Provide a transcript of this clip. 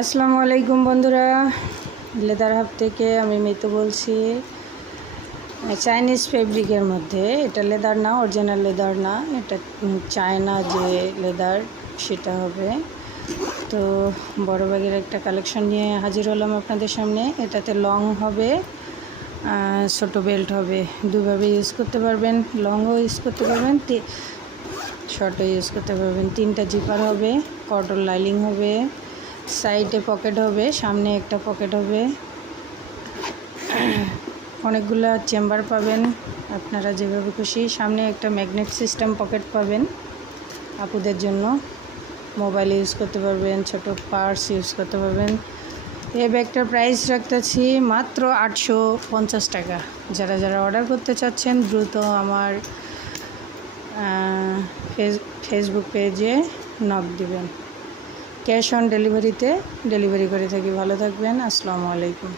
আসসালামু আলাইকুম বন্ধুরা, লেদার হাব থেকে আমি মিতু বলছি। চাইনিজ ফেব্রিকের মধ্যে এটা লেদার না, অরিজিনাল লেদার না, এটা চায়না যে লেদার সেটা হবে। তো বড় ব্যাগের একটা কালেকশন নিয়ে হাজির হলাম আপনাদের সামনে। এটাতে লং হবে, ছোটো বেল্ট হবে, দুভাবে ইউজ করতে পারবেন। লংও ইউজ করতে পারবেন, শর্টও ইউজ করতে পারবেন। 3টা জিপার হবে, কটন লাইনিং হবে, সাইডে পকেট হবে, সামনে একটা পকেট হবে, অনেকগুলো চেম্বার পাবেন আপনারা যেভাবে খুশি। সামনে একটা ম্যাগনেট সিস্টেম পকেট পাবেন আপুদের জন্য, মোবাইল ইউজ করতে পারবেন, ছোট পার্স ইউজ করতে পারবেন। এই ব্যাগটার প্রাইস রাখতেছি মাত্র 850 টাকা। যারা যারা অর্ডার করতে চাচ্ছেন দ্রুত আমার ফেসবুক পেজে নক দিবেন। ক্যাশ অন ডেলিভারিতে ডেলিভারি করে থাকি। ভালো থাকবেন। আসসালামু আলাইকুম।